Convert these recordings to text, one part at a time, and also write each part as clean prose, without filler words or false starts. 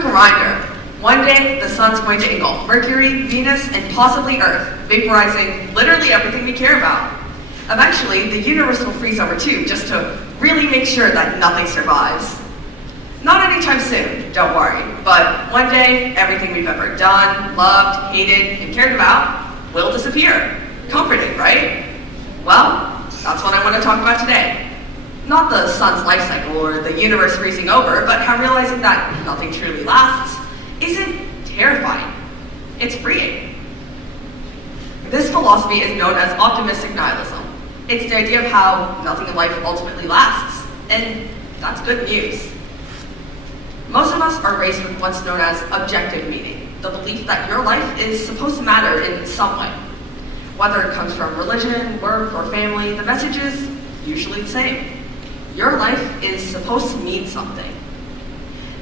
quick reminder, one day the sun's going to engulf Mercury, Venus, and possibly Earth, vaporizing literally everything we care about. Eventually, the universe will freeze over too, just to really make sure that nothing survives. Not anytime soon, don't worry, but one day, everything we've ever done, loved, hated, and cared about will disappear. Comforting, right? Well, that's what I want to talk about today. Not the sun's life cycle or the universe freezing over, but how realizing that nothing truly lasts isn't terrifying. It's freeing. This philosophy is known as optimistic nihilism. It's the idea of how nothing in life ultimately lasts, and that's good news. Most of us are raised with what's known as objective meaning, the belief that your life is supposed to matter in some way. Whether it comes from religion, work, or family, the message is usually the same. Your life is supposed to mean something.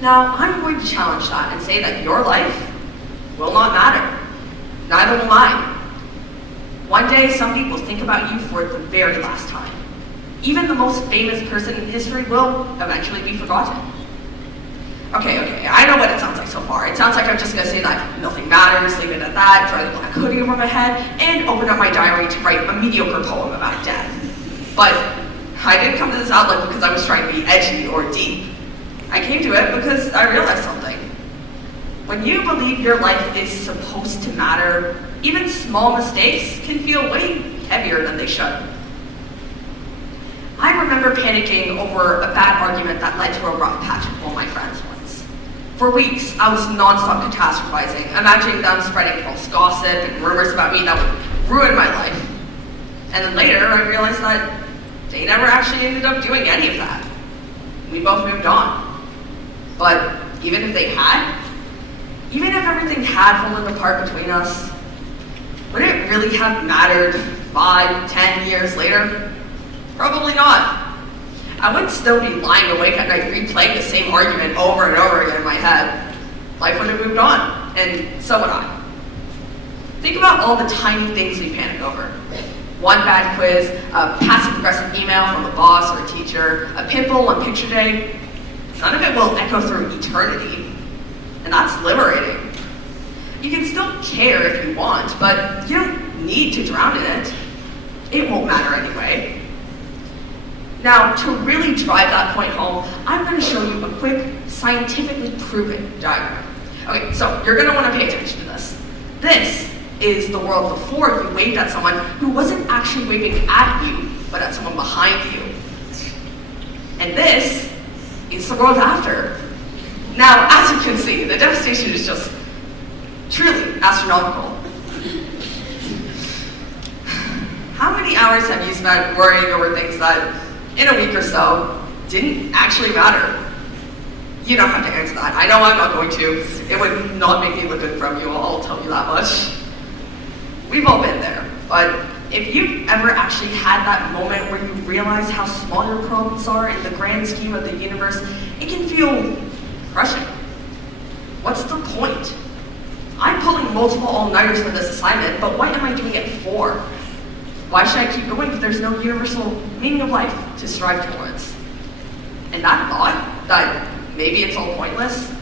Now, I'm going to challenge that and say that your life will not matter. Neither will mine. One day, somebody will think about you for the very last time. Even the most famous person in history will eventually be forgotten. Okay, I know what it sounds like so far. It sounds like I'm just gonna say that nothing matters, leave it at that, dry the black hoodie over my head, and open up my diary to write a mediocre poem about death. But I didn't come to this outlook because I was trying to be edgy or deep. I came to it because I realized something. When you believe your life is supposed to matter, even small mistakes can feel way heavier than they should. I remember panicking over a bad argument that led to a rough patch with one of my friends once. For weeks, I was nonstop catastrophizing, imagining them spreading false gossip and rumors about me that would ruin my life. And then later, I realized that they never actually ended up doing any of that. We both moved on. But even if they had, even if everything had fallen apart between us, would it really have mattered 5, 10 years later? Probably not. I wouldn't still be lying awake at night replaying the same argument over and over again in my head. Life would have moved on, and so would I. Think about all the tiny things we panic over. One bad quiz, a passive-aggressive email from a boss or a teacher, a pimple on picture day. None of it will echo through eternity, and that's liberating. You can still care if you want, but you don't need to drown in it. It won't matter anyway. Now, to really drive that point home, I'm going to show you a quick, scientifically proven diagram. Okay, so you're going to want to pay attention to this. This is the world before you waved at someone who wasn't actually waving at you, but at someone behind you. And this is the world after. Now, as you can see, the devastation is just truly astronomical. How many hours have you spent worrying over things that, in a week or so, didn't actually matter? You don't have to answer that. I know I'm not going to. It would not make me look good from you, I'll tell you that much. We've all been there, but if you've ever actually had that moment where you realize how small your problems are in the grand scheme of the universe, it can feel crushing. What's the point? I'm pulling multiple all-nighters for this assignment, but what am I doing it for? Why should I keep going if there's no universal meaning of life to strive towards? And that thought, that maybe it's all pointless,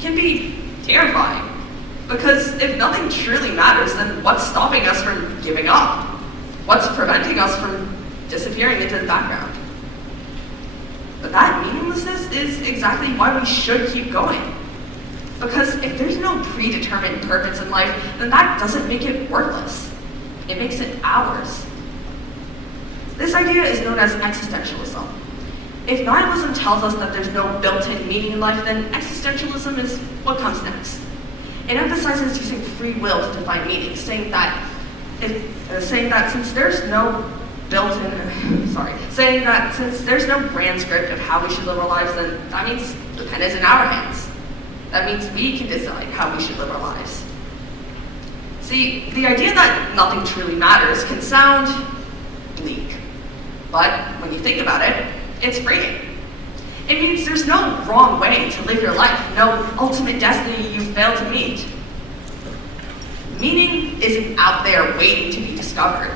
can be terrifying. Because if nothing truly matters, then what's stopping us from giving up? What's preventing us from disappearing into the background? But that meaninglessness is exactly why we should keep going. Because if there's no predetermined purpose in life, then that doesn't make it worthless. It makes it ours. This idea is known as existentialism. If nihilism tells us that there's no built-in meaning in life, then existentialism is what comes next. It emphasizes using free will to define meaning, saying that since there's no grand script of how we should live our lives, then that means the pen is in our hands. That means we can decide how we should live our lives. See, the idea that nothing truly matters can sound bleak, but when you think about it, it's freeing. It means there's no wrong way to live your life, no ultimate destiny you fail to meet. Meaning isn't out there waiting to be discovered.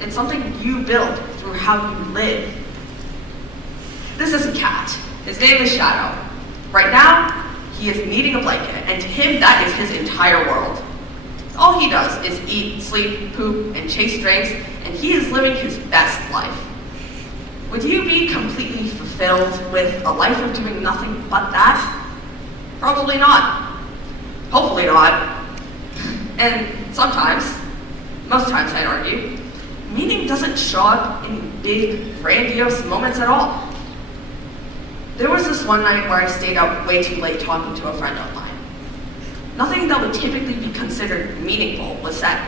It's something you build through how you live. This is a cat. His name is Shadow. Right now, he is needing a blanket, and to him that is his entire world. All he does is eat, sleep, poop, and chase drinks, and he is living his best life. Would you be completely fulfilled with a life of doing nothing but that? Probably not. Hopefully not. And sometimes, most times I'd argue, meaning doesn't show up in big, grandiose moments at all. There was this one night where I stayed up way too late talking to a friend of mine. Nothing that would typically be considered meaningful was said.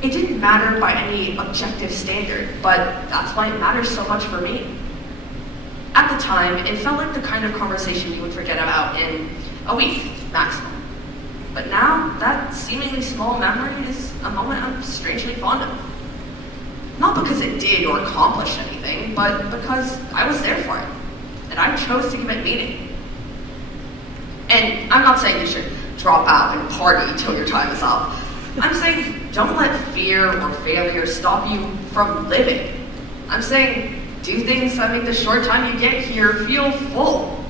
It didn't matter by any objective standard, but that's why it matters so much for me. At the time, it felt like the kind of conversation you would forget about in a week, maximum. But now, that seemingly small memory is a moment I'm strangely fond of. Not because it did or accomplished anything, but because I was there for it, and I chose to give it meaning. And I'm not saying you should drop out and party till your time is up. I'm saying don't let fear or failure stop you from living. I'm saying do things that make the short time you get here feel full.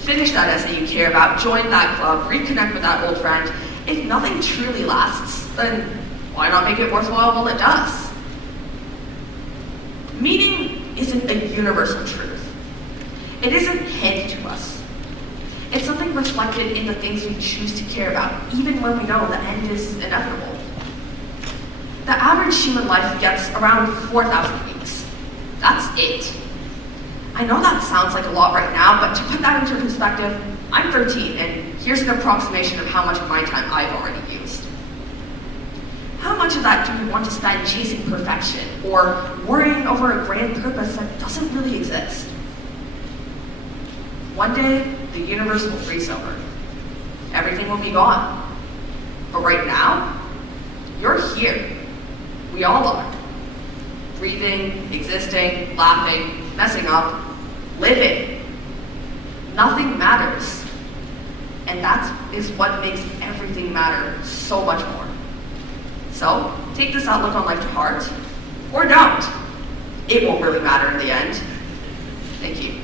Finish that essay you care about, join that club, reconnect with that old friend. If nothing truly lasts, then why not make it worthwhile while it does? Meaning isn't a universal truth. It isn't handed to us. It's something reflected in the things we choose to care about, even when we know the end is inevitable. The average human life gets around 4,000 weeks. That's it. I know that sounds like a lot right now, but to put that into perspective, I'm 13, and here's an approximation of how much of my time I've already used. How much of that do we want to spend chasing perfection, or worrying over a grand purpose that doesn't really exist? One day, the universe will freeze over. Everything will be gone. But right now, you're here. We all are. Breathing, existing, laughing, messing up, living. Nothing matters. And that is what makes everything matter so much more. So, take this outlook on life to heart, or don't. It won't really matter in the end. Thank you.